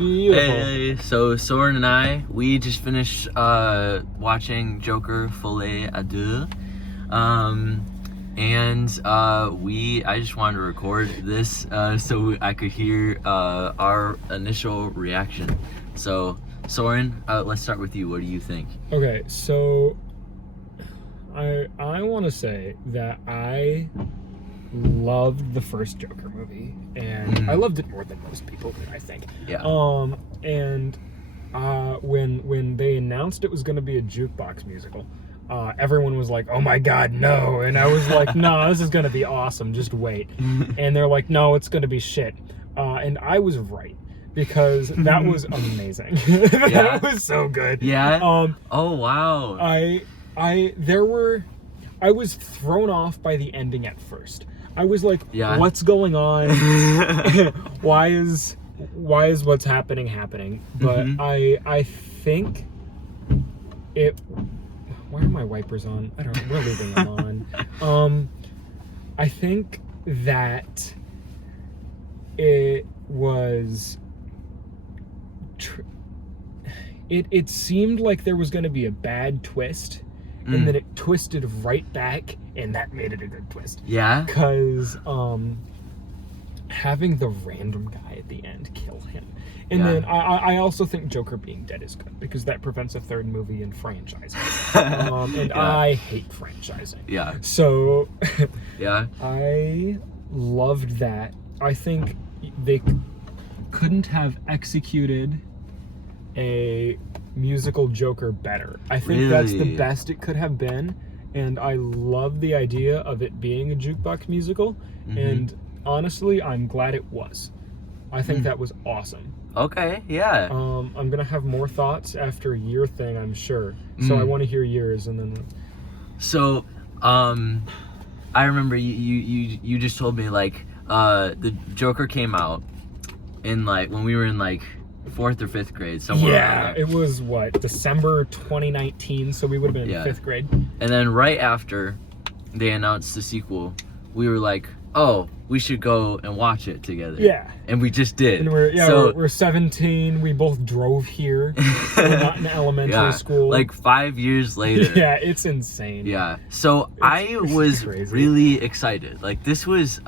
Beautiful. Hey, so Soren and I, we just finished watching Joker Folie à Deux. I just wanted to record this so I could hear our initial reaction. So, Soren, let's start with you. What do you think? Okay, so I want to say that I loved the first Joker movie, and I loved it more than most people did, I think. Yeah. When they announced it was going to be a jukebox musical, everyone was like, "Oh my God, no!" And I was like, "No, this is going to be awesome. Just wait." And they're like, "No, it's going to be shit." And I was right, because that was amazing. That was so good. Yeah. Oh wow. I was thrown off by the ending at first. I was like, what's going on? Why is what's happening? But I think it. Why are my wipers on? I don't know. We're leaving them on. I think that it was. It seemed like there was going to be a bad twist, and then it twisted right back, and that made it a good twist. Yeah. Because having the random guy at the end kill him, and then I also think Joker being dead is good, because that prevents a third movie in franchising. I hate franchising. Yeah. So Yeah. I loved that. I think they couldn't have executed a musical Joker better. I think that's the best it could have been, and I love the idea of it being a jukebox musical, and honestly, I'm glad it was. I think that was awesome. Okay, yeah. I'm gonna have more thoughts after your thing, I'm sure. So I want to hear yours, and then. So, I remember you just told me like the Joker came out in like when we were in like 4th or 5th grade, somewhere around there. It was December 2019, so we would have been in 5th grade. And then right after they announced the sequel, we were like, oh, we should go and watch it together. Yeah. And we just did. And we're 17, we both drove here. We're not in elementary school. Like 5 years later. Yeah, it's insane. Yeah. So I was really excited. Like this was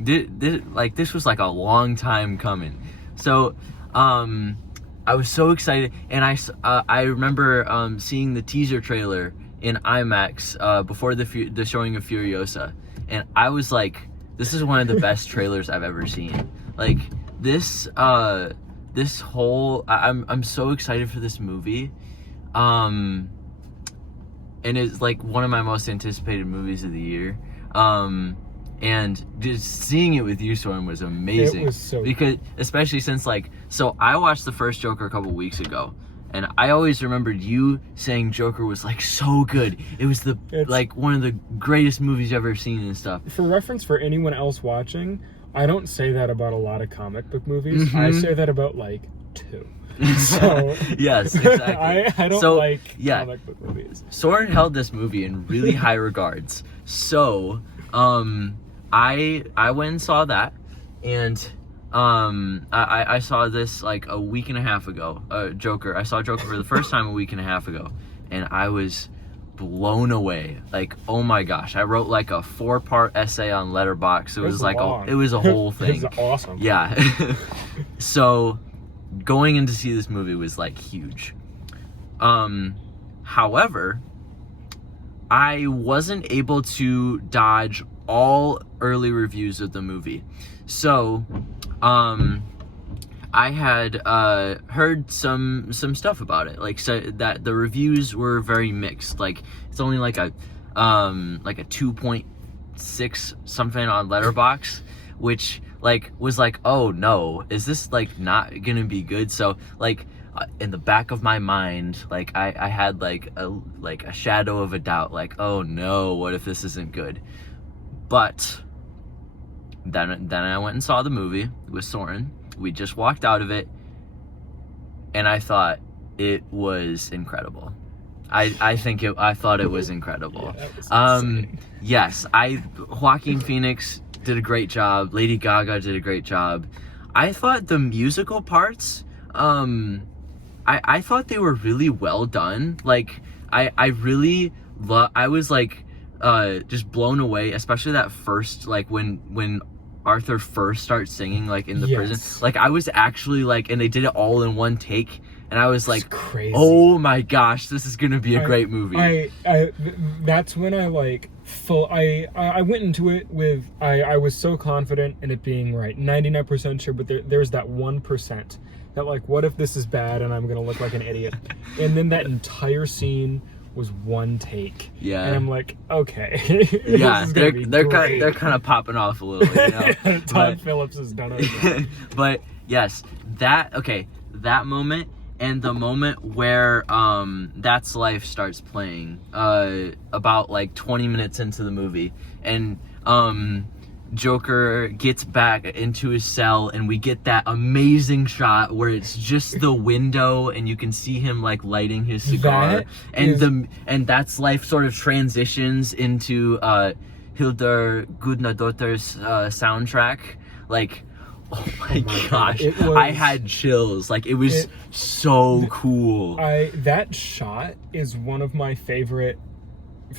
this was like a long time coming. So, I was so excited, and I remember seeing the teaser trailer in IMAX before the showing of Furiosa, and I was like, "This is one of the best trailers I've ever seen." Like this whole, I'm so excited for this movie, and it's like one of my most anticipated movies of the year. And just seeing it with you, Soren, was amazing. It was so because, especially since so I watched the first Joker a couple weeks ago, and I always remembered you saying Joker was like so good. It was like one of the greatest movies you've ever seen and stuff. For reference, for anyone else watching, I don't say that about a lot of comic book movies. I say that about like 2. So yes, exactly. I don't like comic book movies. Soren held this movie in really high regards. So, I went and saw that, and I saw this like a week and a half ago. Joker. I saw Joker for the first time a week and a half ago, and I was blown away. Like, oh my gosh! I wrote like a 4-part essay on Letterboxd. It was like it was a whole thing. It was awesome. Yeah. So, going in to see this movie was like huge. However, I wasn't able to dodge all early reviews of the movie. So, I had heard some stuff about it, like so that the reviews were very mixed. Like it's only like a 2.6 something on Letterboxd, which like was like, oh no, is this like not gonna be good? So like in the back of my mind, like I had like a shadow of a doubt, like, oh no, what if this isn't good? But then I went and saw the movie with Soren. We just walked out of it, and I thought it was incredible. I thought it was incredible. Yeah, that was insane. Yes, Joaquin Phoenix did a great job. Lady Gaga did a great job. I thought the musical parts, I thought they were really well done. Like, I really I was like just blown away, especially that first, like when Arthur first starts singing, like in the prison. Like, I was actually like, and they did it all in one take, and I was like, crazy. Oh my gosh, this is gonna be a great movie. That's when I like I went into it with I was so confident in it being right, 99% sure, but there's that 1% that like, what if this is bad and I'm gonna look like an idiot? And then that entire scene was one take. Yeah. And I'm like, okay. Yeah, they're kind of popping off a little, you know. Todd Phillips has done it. But yes, that moment, and the moment where That's Life starts playing about like 20 minutes into the movie, and Joker gets back into his cell, and we get that amazing shot where it's just the window and you can see him like lighting his cigar, and That's Life sort of transitions into Hildur Gudnadottir's soundtrack. Like, oh my gosh, I had chills. Like, it was so cool. That shot is one of my favorite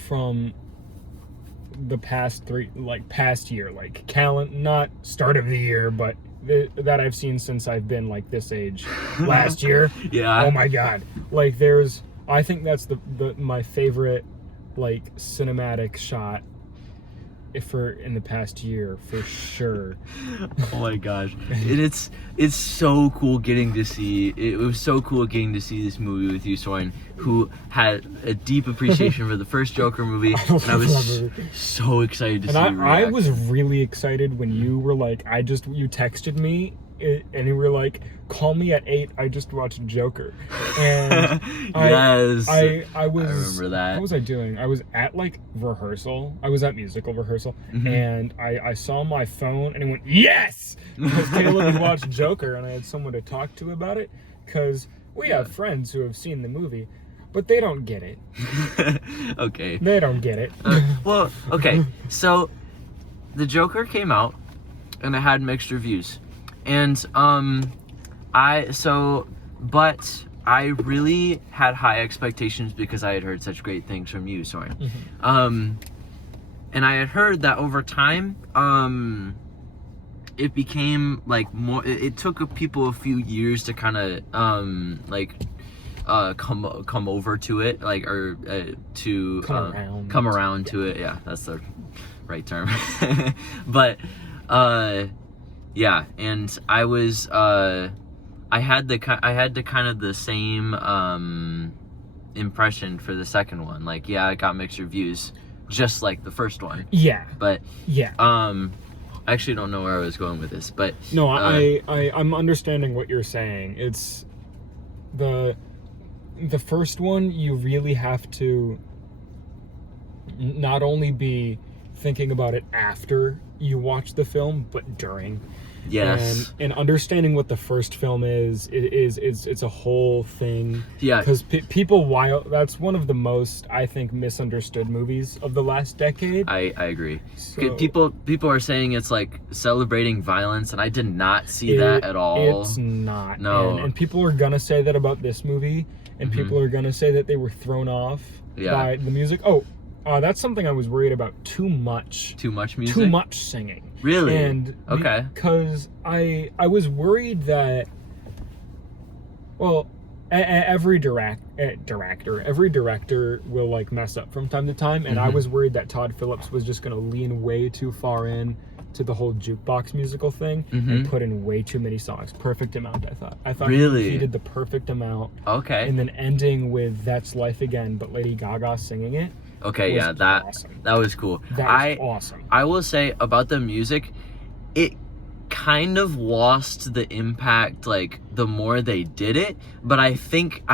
from the past year, like not start of the year, but that I've seen since I've been like this age. Last year. Yeah. Oh my god. Like, I think that's my favorite like cinematic shot in the past year, for sure. Oh my gosh. And it's so cool getting to see, it was so cool getting to see this movie with you, Soren, who had a deep appreciation for the first Joker movie, and I was so excited to see you react. I was really excited when you were like, you texted me and you were like, call me at 8, I just watched Joker. And yes, I was, I remember that. What was I doing? I was at like rehearsal. I was at musical rehearsal, and I saw my phone and it went, yes! Because Caleb had watched Joker and I had someone to talk to about it, because we have friends who have seen the movie, but they don't get it. Okay. They don't get it. Well, okay, so the Joker came out and it had mixed reviews. And but I really had high expectations because I had heard such great things from you, Soren. And I had heard that over time, it became like more. It took people a few years to kind of come over to it, like, or to come around to it. Yeah, that's the right term. But yeah, and I was I had the kind of the same impression for the second one. Like, yeah, I got mixed reviews, just like the first one. Yeah. But yeah. I actually don't know where I was going with this, but no, I'm understanding what you're saying. It's the first one, you really have to not only be thinking about it after you watch the film, but during. Yes. And understanding what the first film is it's a whole thing. Yeah. Because people, that's one of the most, I think, misunderstood movies of the last decade. I agree. So, people are saying it's like celebrating violence, and I did not see that at all. It's not. No. And people are gonna say that about this movie, and people are gonna say that they were thrown off by the music. That's something I was worried about. Too much music? Too much singing. Really? And okay. Because I was worried that, well, every director will like mess up from time to time, and I was worried that Todd Phillips was just gonna lean way too far in to the whole jukebox musical thing and put in way too many songs. Perfect amount, I thought really? He did the perfect amount. Okay. And then ending with That's Life Again, but Lady Gaga singing it. Okay, yeah, that was cool. That was awesome. I will say about the music, it kind of lost the impact like the more they did it, but I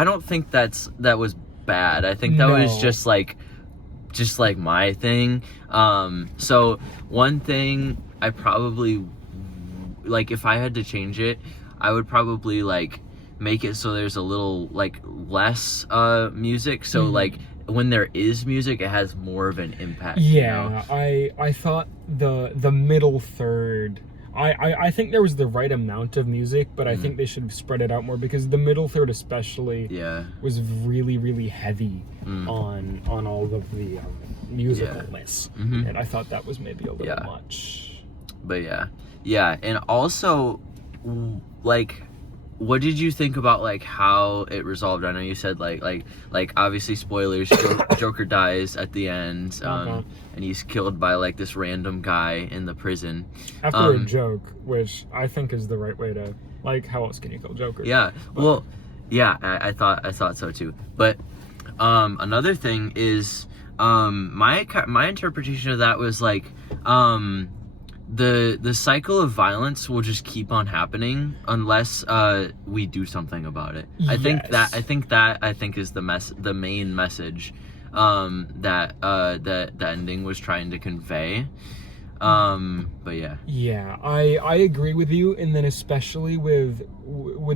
don't think that was bad. I think that was just like my thing. So one thing I probably, like, if I had to change it, I would probably like make it so there's a little like less music, so like when there is music, it has more of an impact. Yeah, you know? I thought the middle third, I think there was the right amount of music, but I think they should have spread it out more, because the middle third especially was really, really heavy on all of the musicalness. And I thought that was maybe a little much. But yeah, and also, like, what did you think about, like, how it resolved? I know you said, like obviously spoilers, Joker dies at the end, and he's killed by, like, this random guy in the prison. After a joke, which I think is the right way to, like, how else can you kill Joker? Yeah, well, yeah, I thought so too. But another thing is, my interpretation of that was, like, the cycle of violence will just keep on happening unless we do something about it. I think that is the main message that the ending was trying to convey. But yeah, I agree with you, and then especially with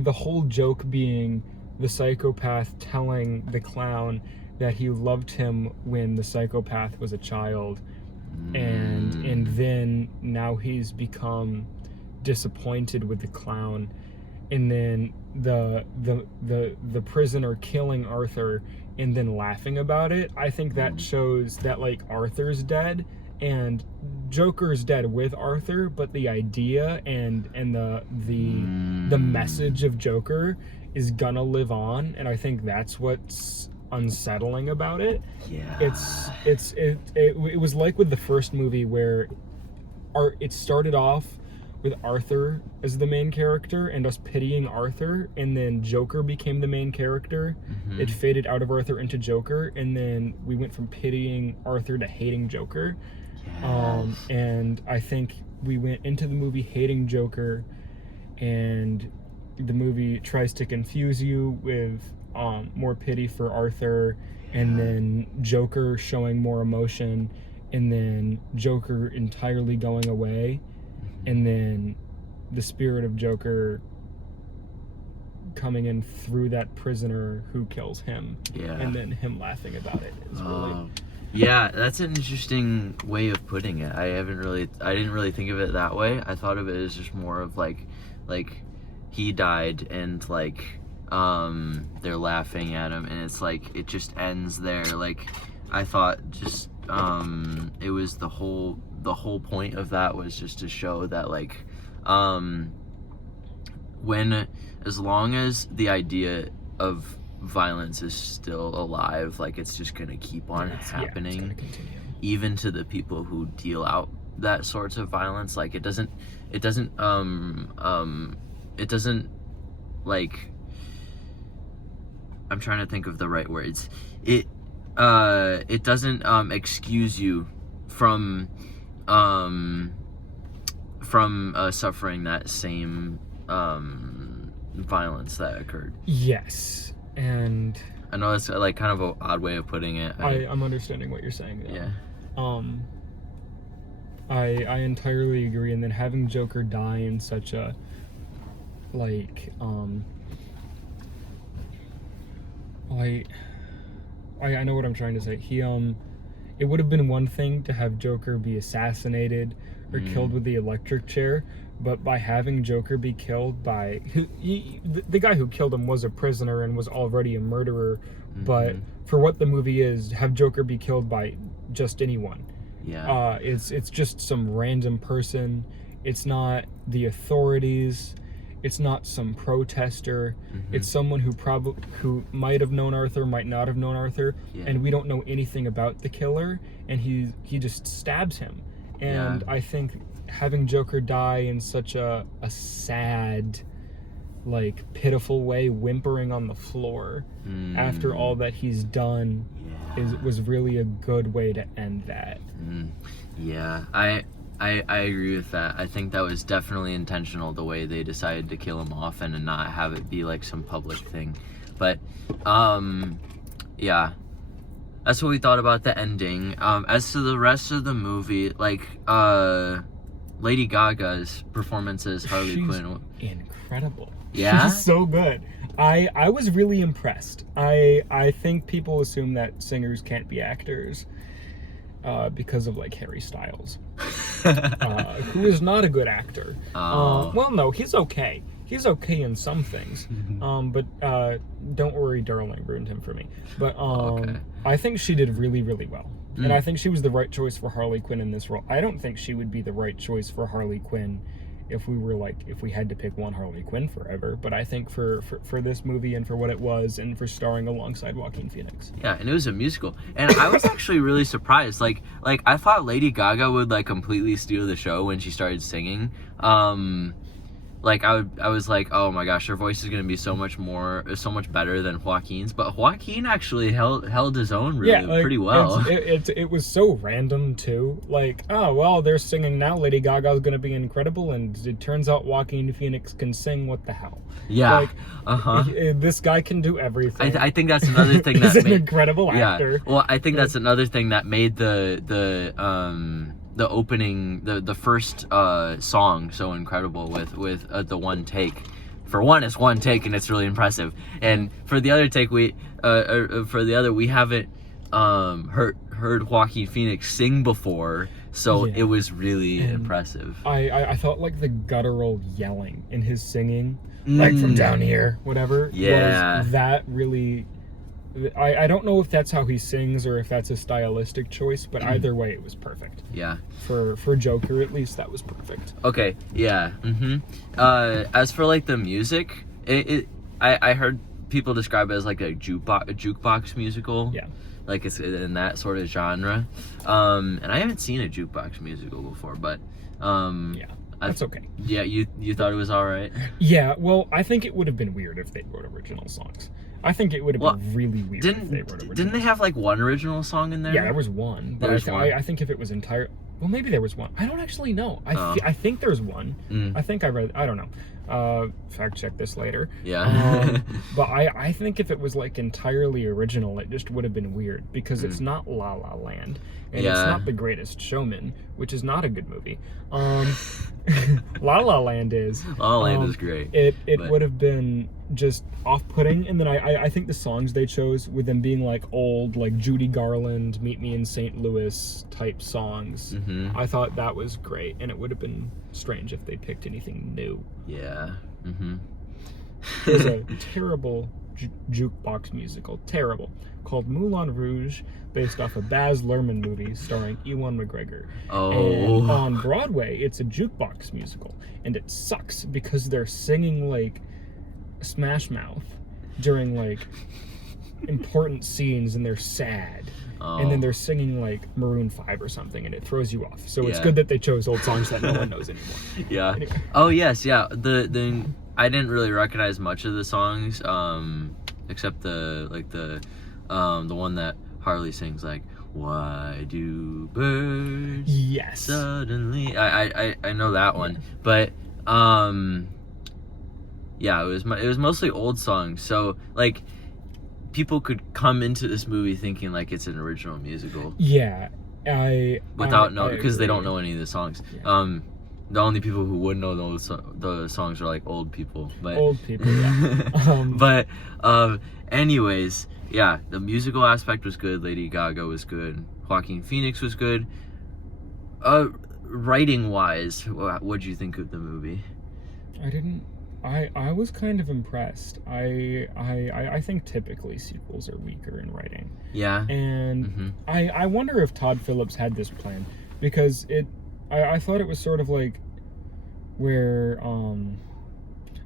the whole joke being the psychopath telling the clown that he loved him when the psychopath was a child. And then now he's become disappointed with the clown, and then the prisoner killing Arthur and then laughing about it. I think that shows that, like, Arthur's dead and Joker's dead with Arthur, but the idea and the message of Joker is gonna live on, and I think that's what's unsettling about it. It was like with the first movie, where it started off with Arthur as the main character and us pitying Arthur, and then Joker became the main character. It faded out of Arthur into Joker, and then we went from pitying Arthur to hating Joker. And I think we went into the movie hating Joker, and the movie tries to confuse you with more pity for Arthur, and then Joker showing more emotion, and then Joker entirely going away, and then the spirit of Joker coming in through that prisoner who kills him, and then him laughing about it. Yeah, that's an interesting way of putting it. I didn't really think of it that way. I thought of it as just more of like he died, and like they're laughing at him, and it's like it just ends there. Like, I thought just it was the whole point of that was just to show that, like, as long as the idea of violence is still alive, like, it's just gonna keep on happening, even to the people who deal out that sorts of violence. Like, it doesn't like, I'm trying to think of the right words. It doesn't excuse you from suffering that same violence that occurred. Yes, and I know it's like kind of an odd way of putting it. I'm understanding what you're saying now. Yeah. I entirely agree, and then having Joker die in such a, like, I know what I'm trying to say. It would have been one thing to have Joker be assassinated or killed with the electric chair, but by having Joker be killed by the guy who killed him was a prisoner and was already a murderer, but for what the movie is, have Joker be killed by just anyone. It's just some random person. It's not the authorities. It's not some protester. It's someone who might have known Arthur, might not have known Arthur, and we don't know anything about the killer, and he just stabs him. And I think having Joker die in such a sad, like, pitiful way, whimpering on the floor after all that he's done, was really a good way to end that. I agree with that. I think that was definitely intentional, the way they decided to kill him off and not have it be like some public thing. But yeah, that's what we thought about the ending. As to the rest of the movie, like, Lady Gaga's performance as Harley Quinn, incredible. Yeah, she's so good. I was really impressed. I think people assume that singers can't be actors because of, like, Harry Styles. who is not a good actor. Oh. Well, no, he's okay. He's okay in some things. But Don't Worry, Darling ruined him for me. But Okay. I think she did really, really well. And I think she was the right choice for Harley Quinn in this role. I don't think she would be the right choice for Harley Quinn if we had to pick one Harley Quinn forever. But I think for this movie and for what it was and for starring alongside Joaquin Phoenix. Yeah, and it was a musical. And I was actually really surprised. Like I thought Lady Gaga would like completely steal the show when she started singing. I was like, oh my gosh, her voice is gonna be so much better than Joaquin's. But Joaquin actually held his own pretty well. It was so random too. Like, oh well, they're singing now. Lady Gaga's gonna be incredible, and it turns out Joaquin Phoenix can sing. What the hell? Yeah. This guy can do everything. I think that's another thing He's that an incredible actor. Yeah. Well, I think that's another thing that made the opening, the first song so incredible with the one take. For one, it's one take and it's really impressive. And for the other take, we haven't heard Joaquin Phoenix sing before, so it was really impressive. I felt like the guttural yelling in his singing, like from down here, whatever. Yeah. Was that really? I don't know if that's how he sings or if that's a stylistic choice, but either way, it was perfect. Yeah. For Joker, at least, that was perfect. Okay. Yeah. As for like the music, I heard people describe it as like a jukebox musical. Yeah. Like it's in that sort of genre. And I haven't seen a jukebox musical before, but yeah. That's okay. Yeah, you thought it was all right? Yeah, well, I think it would have been weird if they wrote original songs. I think it would have been really weird if they wrote original. Didn't they have like one original song in there? Yeah, there was one. But I think if it was entire... Well, maybe there was one. I don't actually know. I think there's one. I think I read... I don't know. Fact check this later. Yeah. But I think if it was like entirely original, it just would have been weird because it's not La La Land. And it's not The Greatest Showman, which is not a good movie. La La Land is. La La Land is great. It would have been just off-putting, and then I think the songs they chose with them being like old, like Judy Garland, Meet Me in St. Louis type songs, I thought that was great, and it would have been strange if they picked anything new. Yeah. There's a terrible jukebox musical, terrible, called Moulin Rouge, based off a Baz Luhrmann movie starring Ewan McGregor. Oh. And on Broadway, it's a jukebox musical, and it sucks because they're singing like Smash Mouth during like important scenes, and they're sad. And then they're singing like Maroon 5 or something, and it throws you off. So it's good that they chose old songs that no one knows anymore. Yeah. Anyway. Oh yes, yeah. The I didn't really recognize much of the songs, except the one that Harley sings, like, why do birds suddenly... I know that one, but yeah, it was mostly old songs, so like people could come into this movie thinking like it's an original musical. Yeah, without knowing, because they don't know any of the songs. Yeah. The only people who would know the songs are like old people. But old people, yeah. But anyways, yeah, the musical aspect was good. Lady Gaga was good. Joaquin Phoenix was good. Writing wise, what'd you think of the movie? I was kind of impressed. I think typically sequels are weaker in writing. Yeah. And I wonder if Todd Phillips had this plan, because I thought it was sort of like where I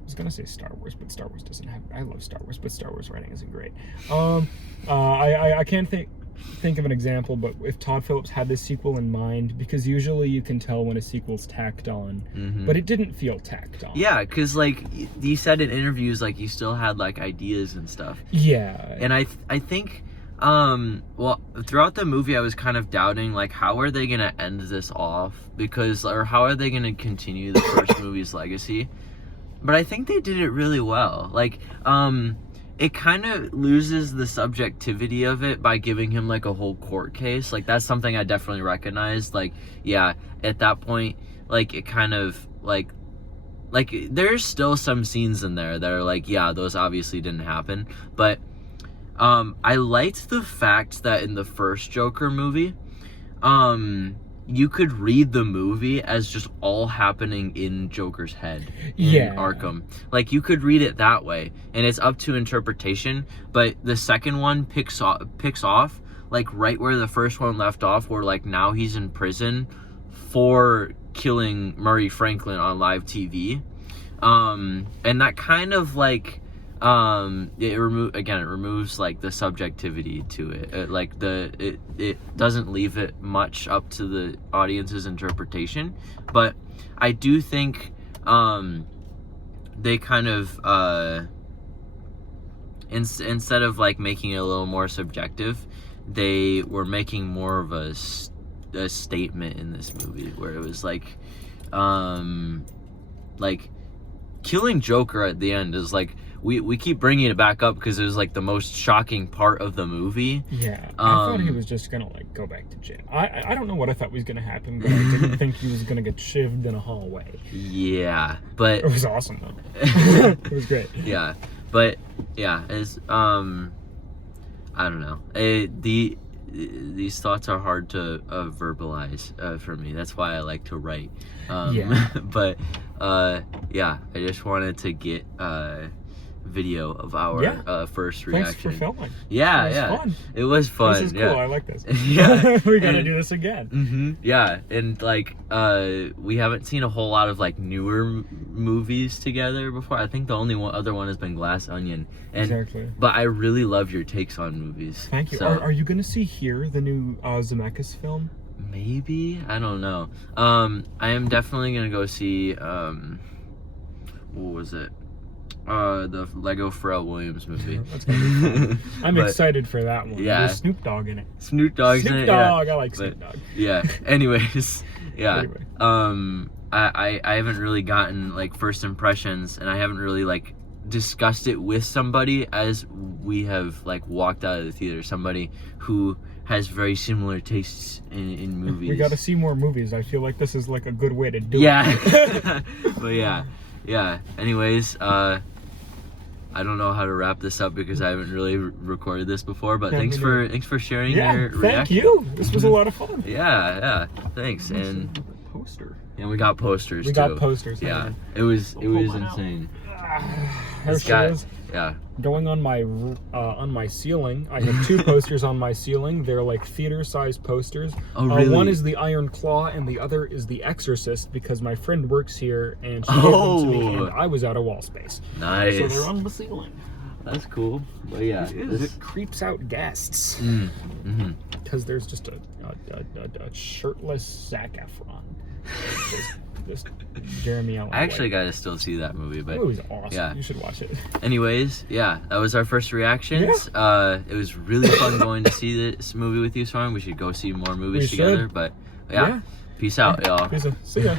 was gonna say Star Wars, but Star Wars doesn't have... I love Star Wars, but Star Wars writing isn't great. I can't think of an example, but if Todd Phillips had this sequel in mind, because usually you can tell when a sequel's tacked on, but it didn't feel tacked on. Yeah, because like you said in interviews, like you still had like ideas and stuff. Yeah. And I think well, throughout the movie I was kind of doubting like how are they gonna end this off, or how are they gonna continue the first movie's legacy. But I think they did it really well. Like it kind of loses the subjectivity of it by giving him like a whole court case. Like that's something I definitely recognized. Like, yeah, at that point, like it kind of like there's still some scenes in there that are like, yeah, those obviously didn't happen. But I liked the fact that in the first Joker movie, you could read the movie as just all happening in Joker's head in Arkham. Like, you could read it that way, and it's up to interpretation. But the second one picks off like right where the first one left off, where like now he's in prison for killing Murray Franklin on live TV, and that kind of like it removes like the subjectivity to it. It doesn't leave it much up to the audience's interpretation, but I do think they kind of instead of like making it a little more subjective, they were making more of a statement in this movie, where it was like killing Joker at the end is like, we keep bringing it back up because it was like the most shocking part of the movie. Yeah, I thought he was just gonna like go back to jail. I don't know what I thought was gonna happen, but I didn't think he was gonna get shivved in a hallway. Yeah, but it was awesome though. It was great. Yeah, but yeah, it's I don't know. These thoughts are hard to verbalize for me. That's why I like to write. But yeah, I just wanted to get video of our first reaction. Thanks for filming. It was fun. This is cool. I like this. We gotta do this again. Yeah, and like we haven't seen a whole lot of like newer movies together before. I think the only other one has been Glass Onion. Exactly. But I really love your takes on movies. Thank you. So, are you gonna see Here, the new Zemeckis film? Maybe, I don't know. I am definitely gonna go see what was it? The Lego Pharrell Williams movie. That's gonna be fun. I'm excited for that one. Yeah. There's Snoop Dogg in it. Snoop Dogg's in it. I like Snoop Dogg. Yeah. Anyways, yeah. Anyway. I haven't really gotten like first impressions, and I haven't really like discussed it with somebody as we have like walked out of the theater. Somebody who has very similar tastes in movies. We gotta see more movies. I feel like this is like a good way to do it. But yeah. Anyways, I don't know how to wrap this up because I haven't really recorded this before, but thanks for sharing your reaction. Thank you. This was a lot of fun. Yeah. Thanks. And poster. And we got posters too. We got posters. Yeah. It was insane. This guy, yeah. Going on my ceiling, I have two posters on my ceiling. They're like theater-sized posters. Oh, really? One is the Iron Claw, and the other is the Exorcist, because my friend works here, and she gave them to me, and I was out of wall space. Nice. So they're on the ceiling. That's cool. But yeah, it creeps out guests. Because there's just a shirtless Zac Efron. Just Jeremy Allen. I actually got to still see that movie, but it was awesome. Yeah. You should watch it. Anyways, yeah, that was our first reactions. Yeah. It was really fun going to see this movie with you, Soren. We should go see more movies together. But yeah, peace out, y'all. Peace out. See ya.